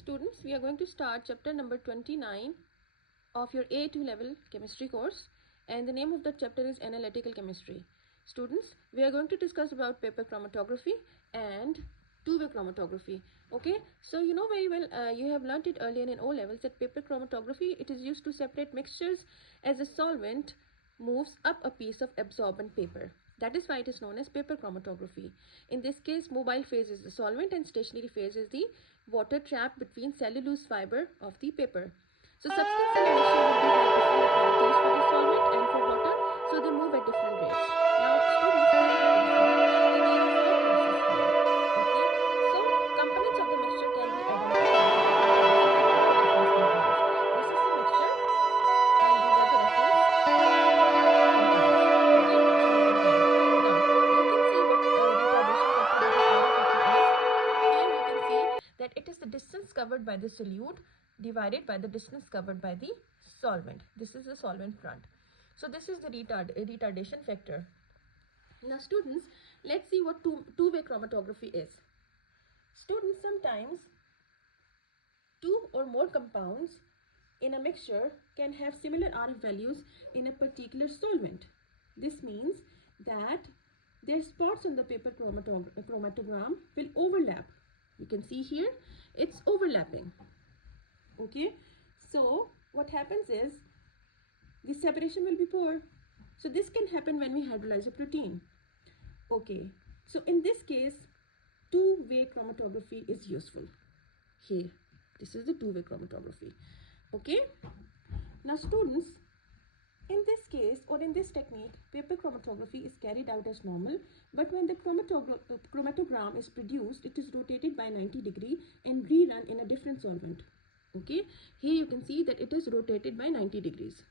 Students, we are going to start chapter number 29 of your A2 level chemistry course, and the name of that chapter is Analytical Chemistry. Students, we are going to discuss about paper chromatography and two-way chromatography. Okay, so you know very well, you have learnt it earlier in O levels that paper chromatography, it is used to separate mixtures as a solvent moves up a piece of absorbent paper. That is why it is known as paper chromatography. In this case, mobile phase is the solvent and stationary phase is the water trapped between cellulose fiber of the paper. So substance in the mixture will be have different affinities for the solvent and for water, so they move at different rates. Now students, here you can see that there are four processes here. Okay, so components of the mixture can be identified by different compounds. This is the mixture and these are the reference compounds. Okay, so you can tell. Now you can see what retardation factor, that is R factor, is. Here you can see that it is the distance covered by the solute divided by the distance covered by the solvent. This is the solvent front. So this is the retardation factor. Now students, let's see what two-way chromatography is. Students, sometimes two or more compounds in a mixture can have similar RF values in a particular solvent. This means that their spots on the paper chromatogram will overlap. You can see here it's overlapping. Okay, so what happens is the separation will be poor. So this can happen when we hydrolyze a protein. Okay, so in this case, two-way chromatography is useful. Here, this is the two-way chromatography. Okay, now students, in this case or in this technique, paper chromatography is carried out as normal, but when the chromatogram is produced, it is rotated by 90 degrees and rerun in a different solvent. Okay, here you can see that it is rotated by 90 degrees.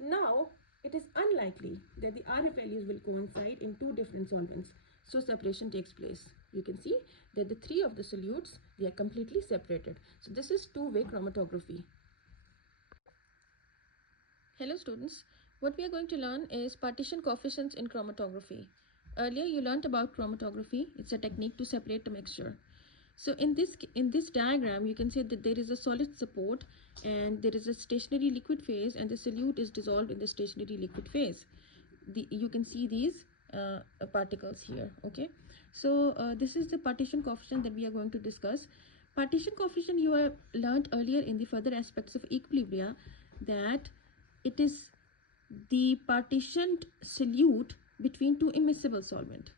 Now, it is unlikely that the RF values will coincide in two different solvents, so separation takes place. You can see that the three of the solutes, they are completely separated. So this is two-way chromatography. Hello students, what we are going to learn is partition coefficients in chromatography. Earlier you learnt about chromatography. It's a technique to separate a mixture. So in this diagram, you can see that there is a solid support and there is a stationary liquid phase, and the solute is dissolved in the stationary liquid phase. You can see these particles here. Okay, so this is the partition coefficient that we are going to discuss. Partition coefficient you have learned earlier in the further aspects of equilibria, that it is the partitioned solute between two immiscible solvent.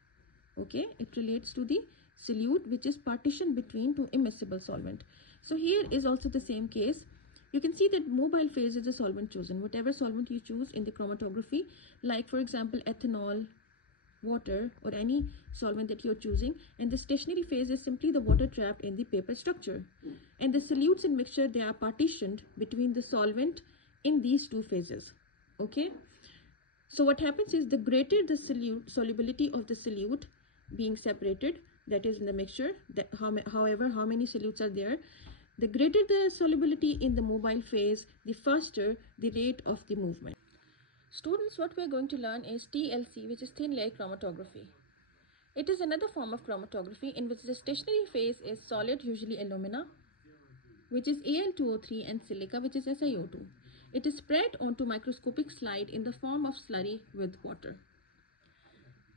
Okay, it relates to the solute which is partitioned between two immiscible solvent. So here is also the same case. You can see that mobile phase is the solvent chosen. Whatever solvent you choose in the chromatography, like for example ethanol, water, or any solvent that you're choosing, and the stationary phase is simply the water trapped in the paper structure. And the solutes in mixture, they are partitioned between the solvent in these two phases. Okay, so what happens is the greater the solubility of the solute being separated, that is in the mixture, that however how many solutes are there, the greater the solubility in the mobile phase, the faster the rate of the movement. Students, what we are going to learn is TLC, which is thin layer chromatography. It is another form of chromatography in which the stationary phase is solid, usually alumina, which is Al2O3, and silica, which is SiO2. It is spread onto microscopic slide in the form of slurry with water.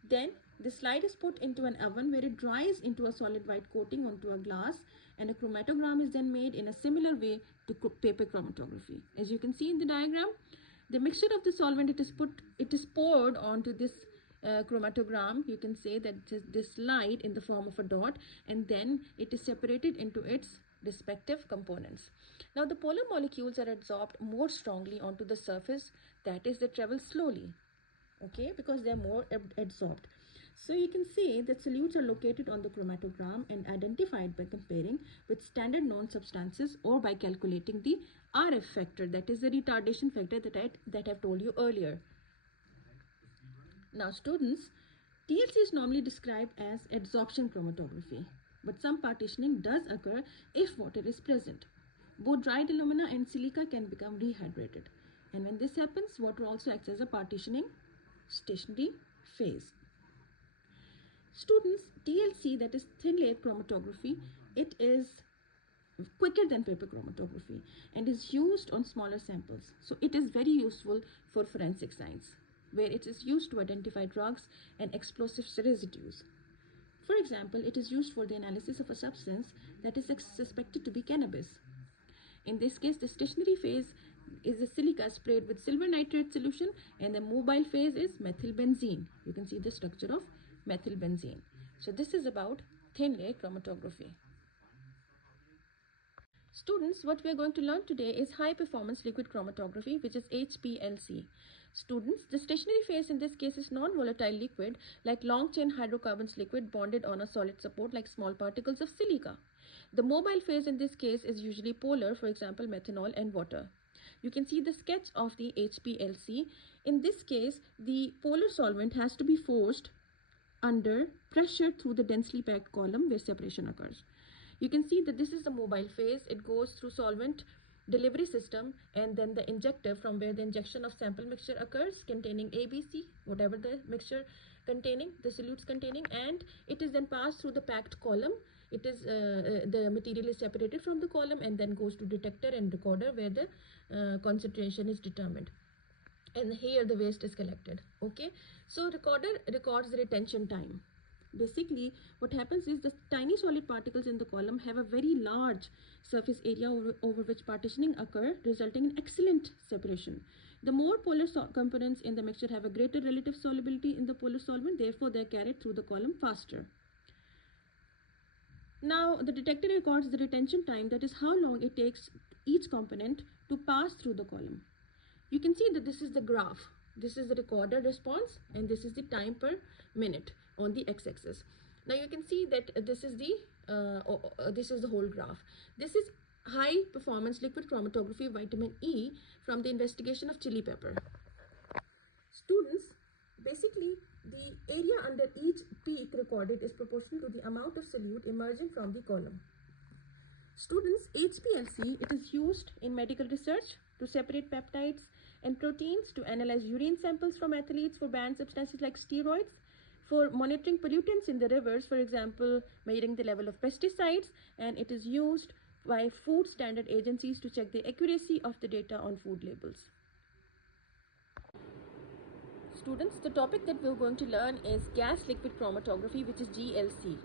Then the slide is put into an oven where it dries into a solid white coating onto a glass, and a chromatogram is then made in a similar way to paper chromatography. As you can see in the diagram, the mixture of the solvent, it is poured onto this chromatogram. You can say that this slide in the form of a dot, and then it is separated into its respective components. Now the polar molecules are adsorbed more strongly onto the surface, that is, they travel slowly. Okay, because they are more adsorbed. So you can see that solutes are located on the chromatogram and identified by comparing with standard known substances or by calculating the RF factor, that is the retardation factor that I've told you earlier. Now students, TLC is normally described as adsorption chromatography, but some partitioning does occur if water is present. Both dried alumina and silica can become rehydrated, and when this happens, water also acts as a partitioning stationary phase. Students, TLC, that is thin layer chromatography, it is quicker than paper chromatography and is used on smaller samples. So it is very useful for forensic science, where it is used to identify drugs and explosive residues. For example, it is used for the analysis of a substance that is suspected to be cannabis. In this case, the stationary phase is a silica sprayed with silver nitrate solution, and the mobile phase is methylbenzene. You can see the structure of methylbenzene. So this is about thin layer chromatography. Students, what we are going to learn today is high performance liquid chromatography, which is HPLC. Students, the stationary phase in this case is non-volatile liquid like long chain hydrocarbons liquid bonded on a solid support like small particles of silica. The mobile phase in this case is usually polar, for example methanol and water. You can see the sketch of the HPLC. In this case, the polar solvent has to be forced under pressure through the densely packed column where separation occurs. You can see that this is the mobile phase. It goes through solvent delivery system and then the injector from where the injection of sample mixture occurs containing ABC, whatever the mixture containing, the solutes containing, and it is then passed through the packed column. It is the material is separated from the column and then goes to detector and recorder where the concentration is determined. And here the waste is collected. Okay, so recorder records the retention time. Basically, what happens is the tiny solid particles in the column have a very large surface area over which partitioning occur, resulting in excellent separation. The more polar components in the mixture have a greater relative solubility in the polar solvent, therefore they are carried through the column faster. Now, the detector records the retention time, that is how long it takes each component to pass through the column. You can see that this is the graph. This is the recorder response and this is the time per minute on the x-axis. Now you can see that this is the whole graph. This is high performance liquid chromatography vitamin E from the investigation of chili pepper. Students, basically the area under each peak recorded is proportional to the amount of solute emerging from the column. Students, HPLC, it is used in medical research to separate peptides and proteins, to analyze urine samples from athletes for banned substances like steroids, for monitoring pollutants in the rivers, for example, measuring the level of pesticides, and it is used by food standard agencies to check the accuracy of the data on food labels. Students, the topic that we're going to learn is gas liquid chromatography, which is GLC.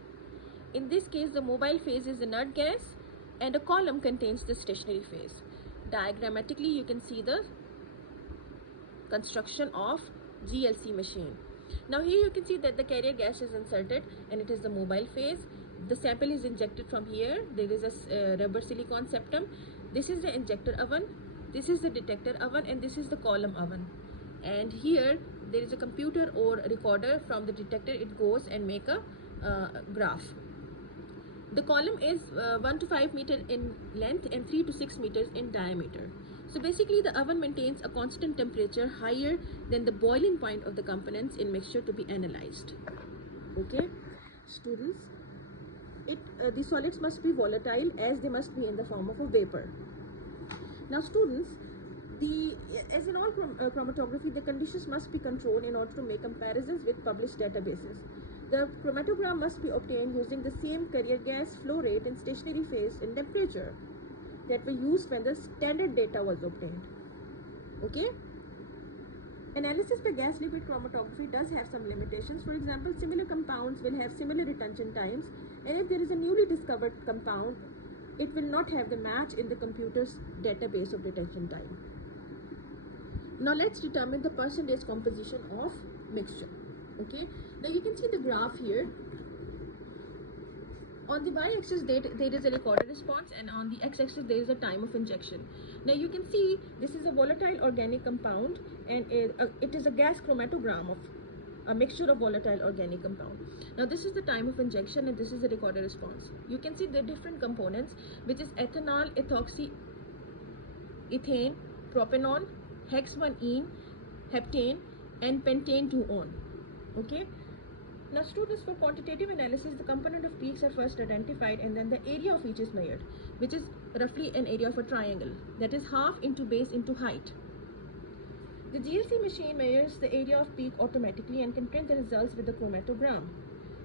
In this case, the mobile phase is inert gas and a column contains the stationary phase. Diagrammatically, you can see the construction of GLC machine. Now here you can see that the carrier gas is inserted and it is the mobile phase. The sample is injected from here. There is a rubber silicone septum. This is the injector oven, this is the detector oven, and this is the column oven. And here there is a computer or recorder. From the detector it goes and make a graph. The column is 1 to 5 meters in length and 3 to 6 meters in diameter. So basically the oven maintains a constant temperature higher than the boiling point of the components in mixture to be analyzed. Okay, students, the solids must be volatile as they must be in the form of a vapor. Now students, as in all chromatography, the conditions must be controlled in order to make comparisons with published databases. The chromatogram must be obtained using the same carrier gas, flow rate, and stationary phase and temperature that were used when the standard data was obtained. Okay? Analysis by gas liquid chromatography does have some limitations. For example, similar compounds will have similar retention times, and if there is a newly discovered compound, it will not have the match in the computer's database of retention time. Now let's determine the percentage composition of mixture. Okay, now you can see the graph here. On the y-axis there is a recorded response, and on the x-axis there is a time of injection. Now you can see this is a volatile organic compound, and it is a gas chromatogram of a mixture of volatile organic compound. Now this is the time of injection and this is the recorded response. You can see the different components, which is ethanol, ethoxy, ethane, propanol, hex-1-ene, heptane, and pentane-2-one. Okay. Now students, for quantitative analysis, the component of peaks are first identified and then the area of each is measured, which is roughly an area of a triangle, that is half into base into height. The GLC machine measures the area of peak automatically and can print the results with the chromatogram.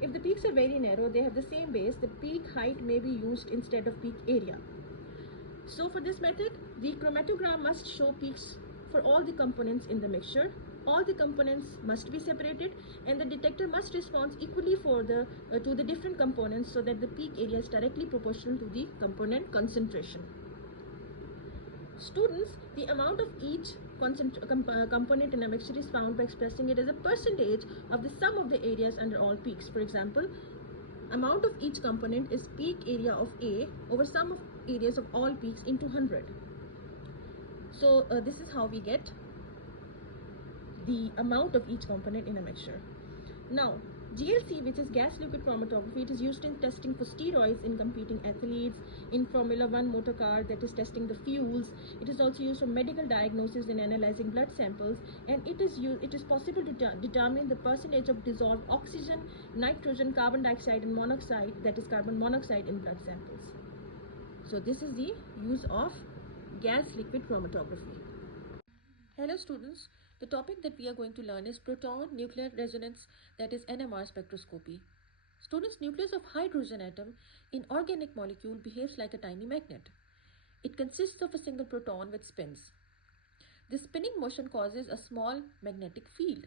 If the peaks are very narrow, they have the same base, the peak height may be used instead of peak area. So for this method, the chromatogram must show peaks for all the components in the mixture. All the components must be separated, and the detector must respond equally to the different components so that the peak area is directly proportional to the component concentration. Students, the amount of each component in a mixture is found by expressing it as a percentage of the sum of the areas under all peaks. For example, amount of each component is peak area of A over sum of areas of all peaks into 100. So this is how we get the amount of each component in a mixture. Now, GLC, which is gas liquid chromatography, it is used in testing for steroids in competing athletes, in Formula 1 motor car, that is testing the fuels. It is also used for medical diagnosis in analyzing blood samples, and it is possible to determine the percentage of dissolved oxygen, nitrogen, carbon dioxide and monoxide, that is carbon monoxide, in blood samples. So this is the use of gas liquid chromatography. Hello students, the topic that we are going to learn is proton nuclear resonance, that is NMR spectroscopy. Students, nucleus of hydrogen atom in organic molecule behaves like a tiny magnet. It consists of a single proton with spins. This spinning motion causes a small magnetic field.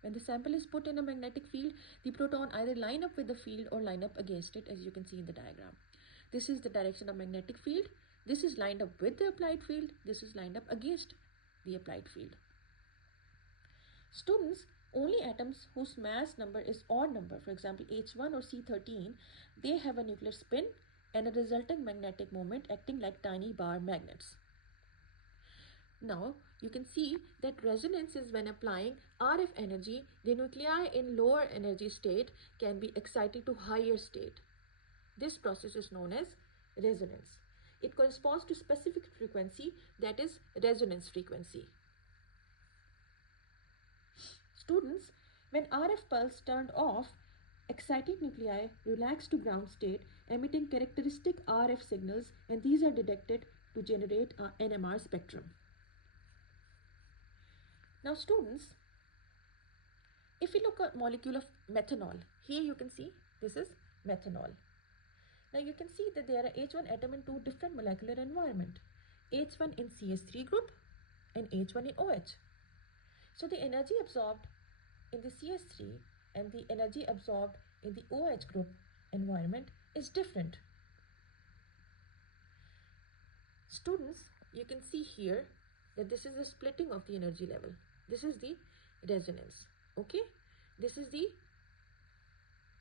When the sample is put in a magnetic field, the proton either line up with the field or line up against it, as you can see in the diagram. This is the direction of magnetic field. This is lined up with the applied field. This is lined up against the applied field. Students, only atoms whose mass number is odd number, for example H1 or C13, they have a nuclear spin and a resulting magnetic moment acting like tiny bar magnets. Now, you can see that resonance is when applying RF energy, the nuclei in lower energy state can be excited to higher state. This process is known as resonance. It corresponds to specific frequency, that is resonance frequency. Students, when RF pulse turned off, excited nuclei relax to ground state, emitting characteristic RF signals, and these are detected to generate an NMR spectrum. Now students, if we look at molecule of methanol, here you can see this is methanol. Now you can see that there are H1 atom in two different molecular environment, H1 in CH3 group and H1 in OH. So the energy absorbed in the CH3 and the energy absorbed in the OH group environment is different. Students, you can see here that this is the splitting of the energy level. This is the resonance. Okay, this is the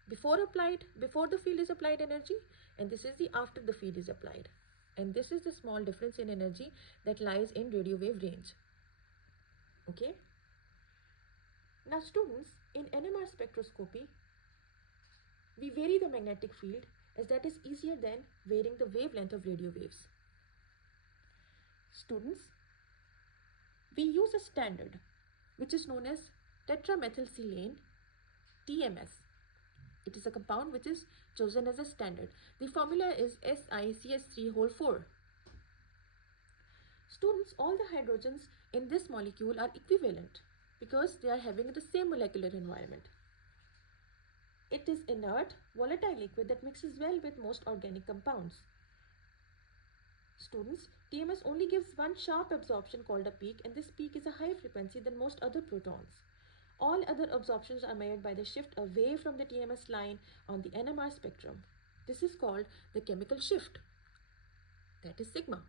before the field is applied energy, and this is the after the field is applied, and this is the small difference in energy that lies in radio wave range. Okay. Now students, in NMR spectroscopy, we vary the magnetic field, as that is easier than varying the wavelength of radio waves. Students, we use a standard which is known as tetramethylsilane, TMS. It is a compound which is chosen as a standard. The formula is SiCH3 4. Students, all the hydrogens in this molecule are equivalent because they are having the same molecular environment. It is inert, volatile liquid that mixes well with most organic compounds. Students, TMS only gives one sharp absorption called a peak, and this peak is a higher frequency than most other protons. All other absorptions are made by the shift away from the TMS line on the NMR spectrum. This is called the chemical shift, that is sigma,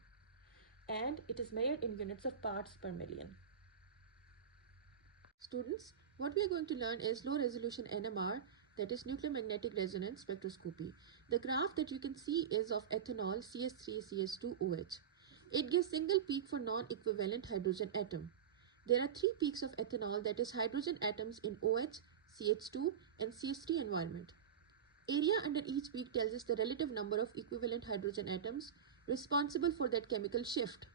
and it is measured in units of parts per million. Students, what we are going to learn is low resolution NMR, that is nuclear magnetic resonance spectroscopy. The graph that you can see is of ethanol CH3CH2OH. It gives single peak for non-equivalent hydrogen atom. There are three peaks of ethanol, that is hydrogen atoms in OH, CH2 and CH3 environment. Area under each peak tells us the relative number of equivalent hydrogen atoms responsible for that chemical shift.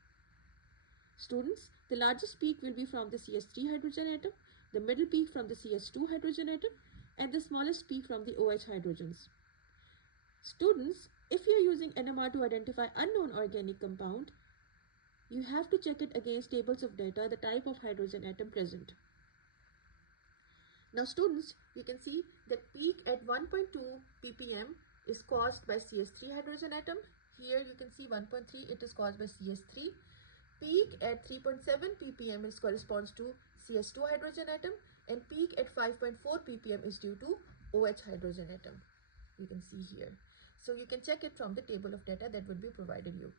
Students, the largest peak will be from the CH3 hydrogen atom, the middle peak from the CH2 hydrogen atom, and the smallest peak from the OH hydrogens. Students, if you are using NMR to identify unknown organic compound, you have to check it against tables of data, the type of hydrogen atom present. Now students, you can see the peak at 1.2 ppm is caused by CS3 hydrogen atom. Here you can see 1.3, it is caused by CS3. Peak at 3.7 ppm is corresponds to CS2 hydrogen atom, and peak at 5.4 ppm is due to OH hydrogen atom. You can see here. So you can check it from the table of data that would be provided you.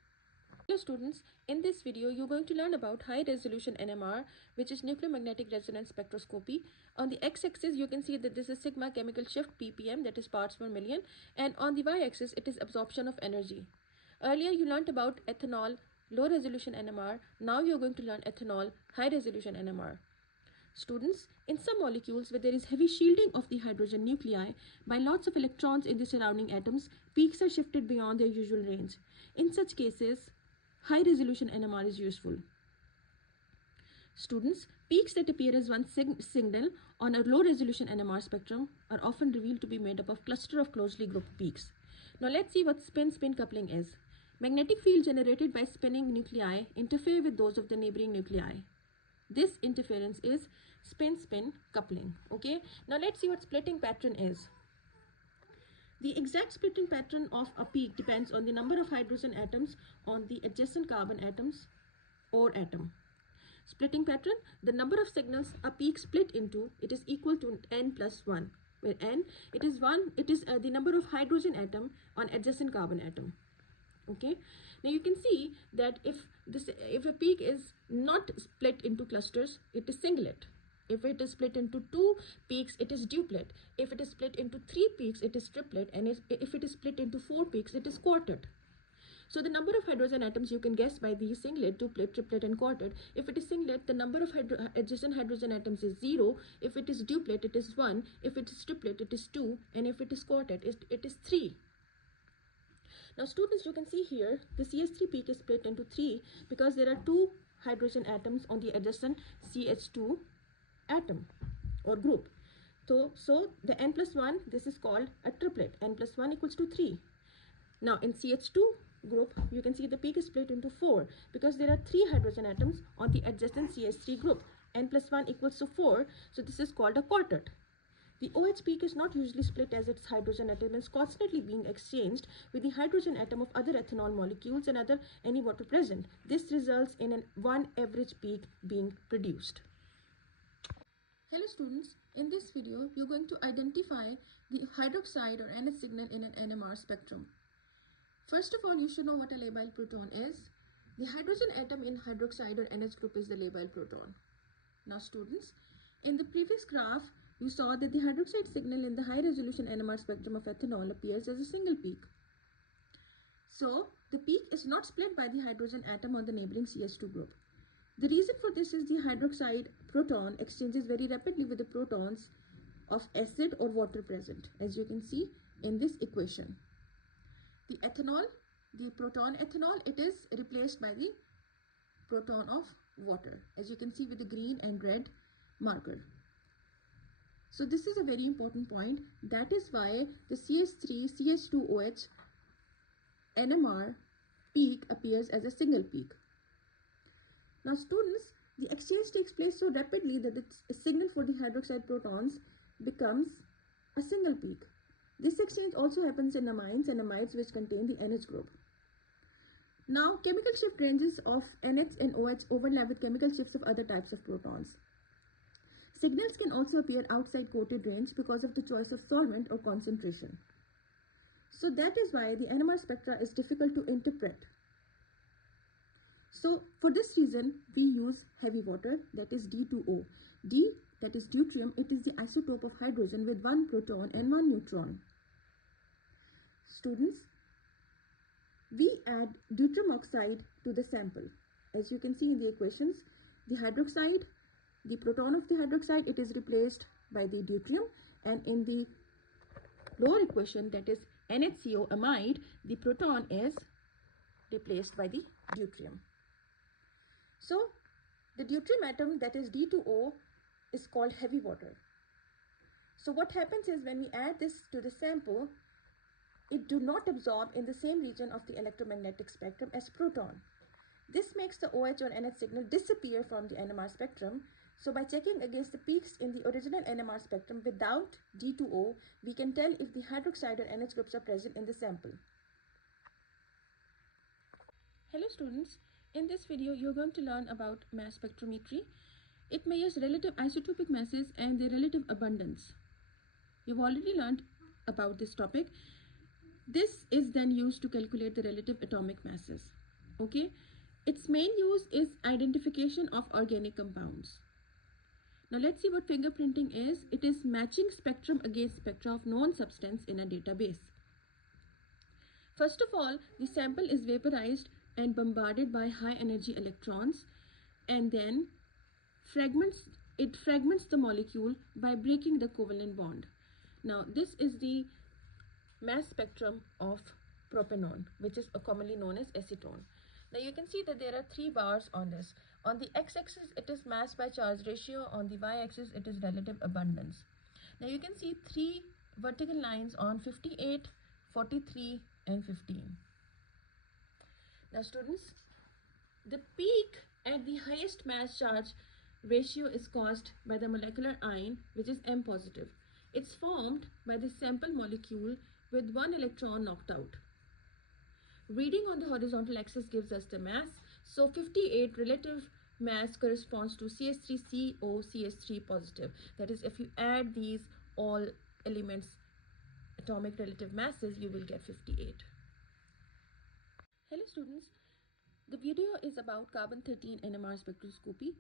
Hello students, in this video you're going to learn about high resolution NMR, which is nuclear magnetic resonance spectroscopy. On the x-axis you can see that this is sigma chemical shift ppm, that is parts per million, and on the y-axis it is absorption of energy. Earlier you learned about ethanol low resolution NMR. Now you're going to learn ethanol high resolution NMR. Students, in some molecules where there is heavy shielding of the hydrogen nuclei by lots of electrons in the surrounding atoms, peaks are shifted beyond their usual range. In such cases, high resolution NMR is useful. Students, peaks that appear as one signal on a low resolution NMR spectrum are often revealed to be made up of cluster of closely grouped peaks. Now let's see what spin-spin coupling is. Magnetic field generated by spinning nuclei interfere with those of the neighboring nuclei. This interference is spin-spin coupling. Okay, now let's see what splitting pattern is. The exact splitting pattern of a peak depends on the number of hydrogen atoms on the adjacent carbon atoms or atom. Splitting pattern, the number of signals a peak split into, it is equal to n plus 1, where n, it is the number of hydrogen atom on adjacent carbon atom. Okay, now you can see that if a peak is not split into clusters, it is singlet. If it is split into 2 peaks, it is duplet. If it is split into 3 peaks, it is triplet. And if it is split into 4 peaks, it is quartet. So the number of hydrogen atoms you can guess by these singlet, duplet, triplet and quartet. If it is singlet, the number of adjacent hydrogen atoms is 0. If it is duplet, it is 1. If it is triplet, it is 2. And if it is quartet, it is 3. Now students, you can see here the CS3 peak is split into 3 because there are 2 hydrogen atoms on the adjacent CH2 atom or group. So the n plus 1, this is called a triplet. N plus 1 equals to 3. Now in CH2 group, you can see the peak is split into 4 because there are 3 hydrogen atoms on the adjacent CH3 group. N plus 1 equals to 4. So this is called a quartet. The OH peak is not usually split as its hydrogen atom is constantly being exchanged with the hydrogen atom of other ethanol molecules and any water present. This results in one average peak being produced. Hello students, in this video you're going to identify the hydroxide or NH signal in an NMR spectrum. First of all, you should know what a labile proton is. The hydrogen atom in hydroxide or NH group is the labile proton. Now students, in the previous graph, you saw that the hydroxide signal in the high resolution NMR spectrum of ethanol appears as a single peak. So, the peak is not split by the hydrogen atom on the neighboring CH2 group. The reason for this is the hydroxide proton exchanges very rapidly with the protons of acid or water present, as you can see in this equation. The proton ethanol, it is replaced by the proton of water, as you can see with the green and red marker. So this is a very important point. That is why the CH3 CH2OH NMR peak appears as a single peak. Now students, the exchange takes place so rapidly that the signal for the hydroxide protons becomes a single peak. This exchange also happens in amines and amides which contain the NH group. Now chemical shift ranges of NH and OH overlap with chemical shifts of other types of protons. Signals can also appear outside quoted range because of the choice of solvent or concentration. So that is why the NMR spectra is difficult to interpret. So for this reason, we use heavy water, that is D2O. D, that is deuterium, it is the isotope of hydrogen with 1 proton and 1 neutron. Students, we add deuterium oxide to the sample. As you can see in the equations, the hydroxide, the proton of the hydroxide, it is replaced by the deuterium, and in the lower equation, that is NHCO amide, the proton is replaced by the deuterium. So the deuterium atom, that is D2O, is called heavy water. So what happens is when we add this to the sample, it do not absorb in the same region of the electromagnetic spectrum as proton. This makes the OH or NH signal disappear from the NMR spectrum, So by checking against the peaks in the original NMR spectrum without D2O, we can tell if the hydroxide or NH groups are present in the sample. Hello students, in this video you're going to learn about mass spectrometry. It measures relative isotopic masses and their relative abundance. You've already learned about this topic. This is then used to calculate the relative atomic masses. Okay, its main use is identification of organic compounds. Now let's see what fingerprinting is. It is matching spectrum against spectra of known substance in a database. First of all, the sample is vaporized and bombarded by high energy electrons, and then it fragments the molecule by breaking the covalent bond. Now this is the mass spectrum of propanone, which is commonly known as acetone. Now you can see that there are 3 bars on this. On the x-axis it is mass by charge ratio, on the y-axis it is relative abundance. Now you can see 3 vertical lines on 58, 43 and 15. Now students, the peak at the highest mass charge ratio is caused by the molecular ion, which is M positive. It's formed by the sample molecule with 1 electron knocked out. Reading on the horizontal axis gives us the mass. So 58 relative mass corresponds to CH3CO CH3 positive. That is, if you add these all elements atomic relative masses, you will get 58. Hello students, the video is about carbon-13 NMR spectroscopy.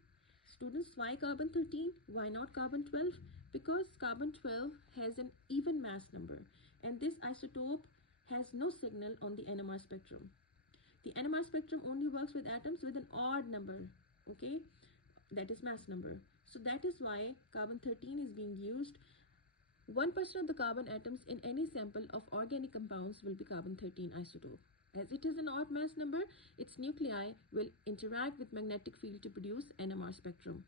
Students, why carbon-13? Why not carbon-12? Because carbon-12 has an even mass number, and this isotope has no signal on the NMR spectrum. The NMR spectrum only works with atoms with an odd number, okay? That is mass number. So that is why carbon-13 is being used. 1% of the carbon atoms in any sample of organic compounds will be carbon-13 isotope. As it is an odd mass number, its nuclei will interact with magnetic field to produce NMR spectrum.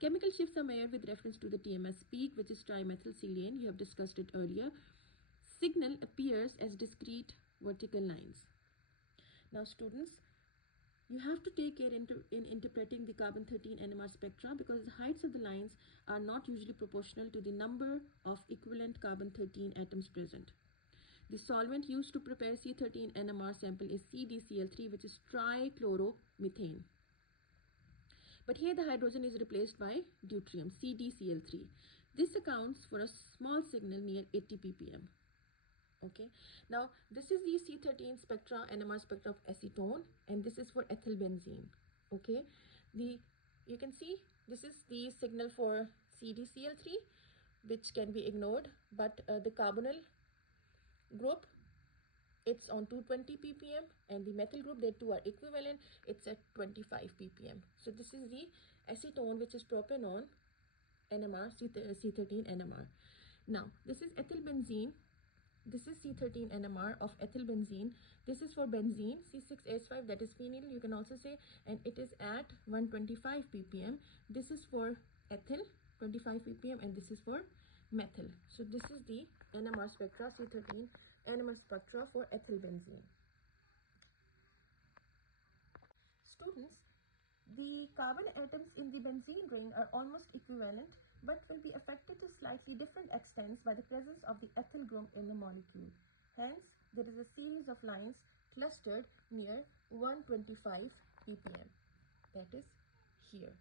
Chemical shifts are measured with reference to the TMS peak, which is trimethylsilane. You have discussed it earlier. Signal appears as discrete vertical lines. Now students, you have to take care in interpreting the carbon-13 NMR spectra, because the heights of the lines are not usually proportional to the number of equivalent carbon-13 atoms present. The solvent used to prepare C13 NMR sample is CdCl3, which is trichloromethane. But here the hydrogen is replaced by deuterium, CdCl3. This accounts for a small signal near 80 ppm. Okay, now this is the C13 spectra, NMR spectra of acetone, and this is for ethylbenzene. Okay, you can see this is the signal for CdCl3, which can be ignored, but the carbonyl group, it's on 220 ppm, and the methyl group, they two are equivalent, it's at 25 ppm. So this is the acetone, which is propanone NMR, C13 NMR. Now this is ethylbenzene. This is C13 NMR of ethylbenzene. This is for benzene, C6H5, that is phenyl, you can also say, and it is at 125 ppm. This is for ethyl, 25 ppm, and this is for methyl. So this is the NMR spectra, C13 NMR spectra for ethylbenzene. Students, the carbon atoms in the benzene ring are almost equivalent, but will be affected to slightly different extents by the presence of the ethyl group in the molecule. Hence, there is a series of lines clustered near 125 ppm. That is here.